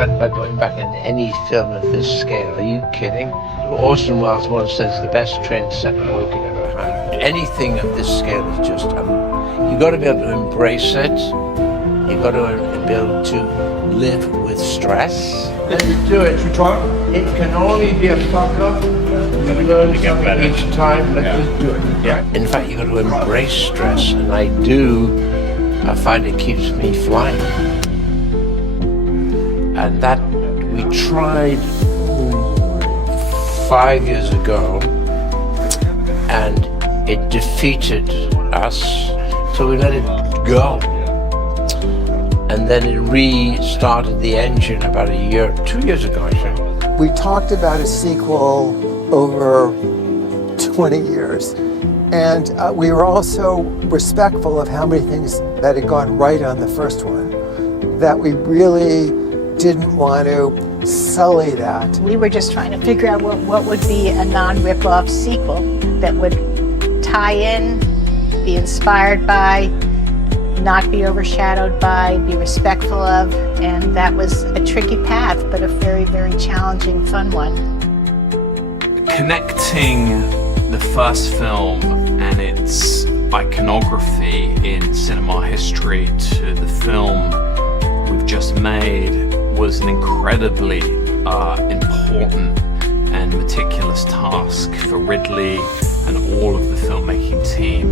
excited about going back in any film of this scale. Are you kidding? Orson Welles once says the best trained second work you ever had. Anything of this scale is just, you got to be able to embrace it. You got to be able to live with stress. Let's do it. Should we try it? It can only be a fuck up. We learn something each time. Let's just do it. Yeah. In fact, you got to embrace stress, and I find it keeps me flying. And that we tried 5 years ago, and it defeated us, so we let it go. And then it restarted the engine about 2 years ago, I think. We talked about a sequel over 20 years, and we were also respectful of how many things that had gone right on the first one, that we really didn't want to sully that. We were just trying to figure out what would be a non-rip-off sequel that would tie in, be inspired by, not be overshadowed by, be respectful of, and that was a tricky path, but a very, very challenging, fun one. Connecting the first film and its iconography in cinema history to the film we've just made was an incredibly important and meticulous task for Ridley and all of the filmmaking team.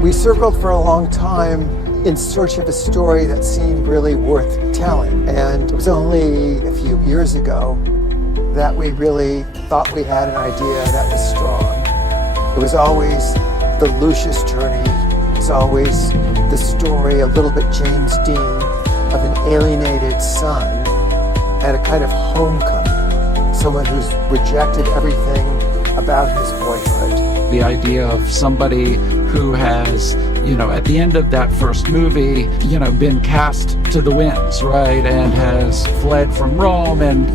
We circled for a long time in search of a story that seemed really worth telling, and it was only a few years ago that we really thought we had an idea that was strong. It was always the Lucius journey. It was always the story, a little bit James Dean, of an alienated son and a kind of homecoming, someone who's rejected everything about his boyhood. The idea of somebody who has, at the end of that first movie, been cast to the winds, right? And has fled from Rome and,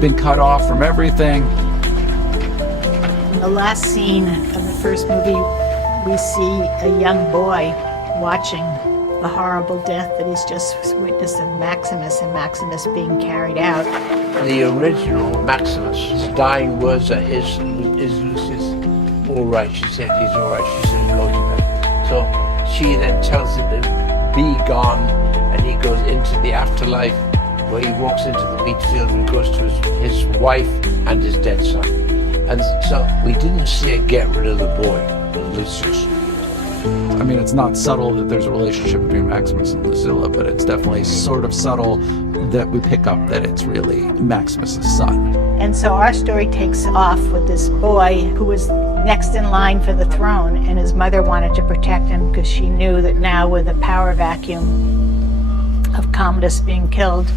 been cut off from everything. In the last scene of the first movie, we see a young boy watching the horrible death that he's just witnessed of Maximus, and Maximus being carried out. The original Maximus, his dying words are, is Lucius all right? She said, he's all right. She said, go to bed. So she then tells him to be gone, and he goes into the afterlife, where he walks into the wheat field and goes to his wife and his dead son. And so we didn't see her get rid of the boy, Lucius. I mean, it's not subtle that there's a relationship between Maximus and Lucilla, but it's definitely sort of subtle that we pick up that it's really Maximus's son. And so our story takes off with this boy who was next in line for the throne, and his mother wanted to protect him because she knew that now, with the power vacuum of Commodus being killed,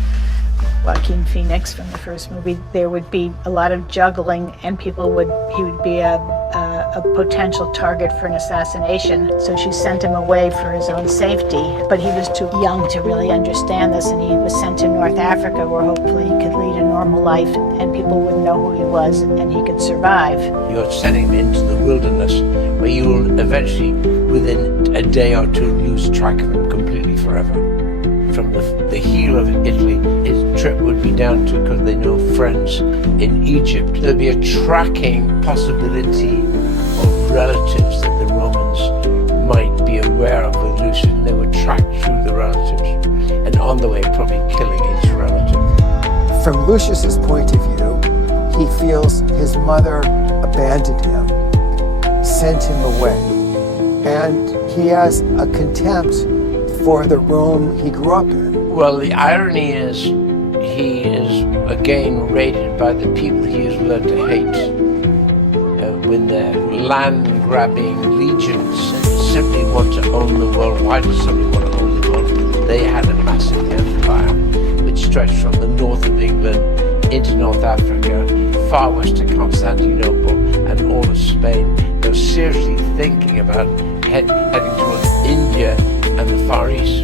Joaquin Phoenix from the first movie, there would be a lot of juggling, and he would be a potential target for an assassination. So she sent him away for his own safety, but he was too young to really understand this, and he was sent to North Africa, where hopefully he could lead a normal life and people would know who he was and he could survive. You're sending him into the wilderness, where you will eventually, within a day or two, lose track of him completely forever. From the heel of Italy, his trip would be down to, because they know friends in Egypt. There'd be a tracking possibility of relatives that the Romans might be aware of with Lucius, and they would track through the relatives, and on the way probably killing each relative. From Lucius's point of view, he feels his mother abandoned him, sent him away, and he has a contempt for the Rome he grew up in. Well, the irony is, he is again rated by the people he has learned to hate. When their land-grabbing legions simply want to own the world. Why does somebody want to own the world? They had a massive empire which stretched from the north of England into North Africa, far west to Constantinople, and all of Spain. They were seriously thinking about heading towards India and the Far East.